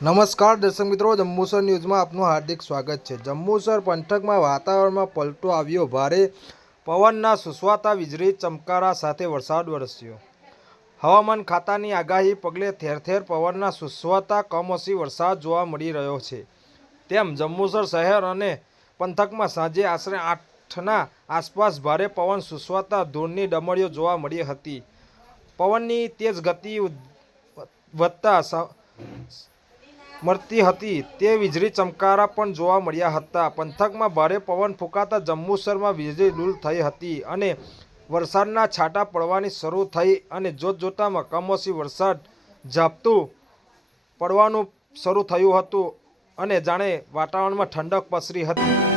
નમસ્કાર દર્શક મિત્રો, જંબુસર ન્યૂઝમાં આપનું હાર્દિક સ્વાગત છે। જંબુસર પંથકમાં વાતાવરણમાં પલટો આવ્યો। ભારે પવનના સુસવાતા વીજળી ચમકારા સાથે વરસાદ વરસ્યો। હવામાન ખાતાની આગાહી પગલે ઠેર ઠેર પવનના સુસવાતા કમોસમી વરસાદ જોવા મળી રહ્યો છે। તેમ જંબુસર શહેર અને પંથકમાં સાંજે આશરે 8ના આસપાસ ભારે પવન સુસવાતા ધૂળની ડમરીઓ જોવા મળી હતી। પવનની તેજ ગતિ વધતા મળતી હતી તે વીજળી ચમકારા પણ જોવા મળ્યા હતા। પંથકમાં ભારે પવન ફૂંકાતા જંબુસરમાં વીજળી ગુલ થઈ હતી અને વરસાદના છાંટા પડવાની શરૂ થઈ અને જોતજોતામાં કમોસમી વરસાદ ઝાપટું પડવાનું શરૂ થયું હતું અને જાણે વાતાવરણમાં ઠંડક પ્રસરી હતી।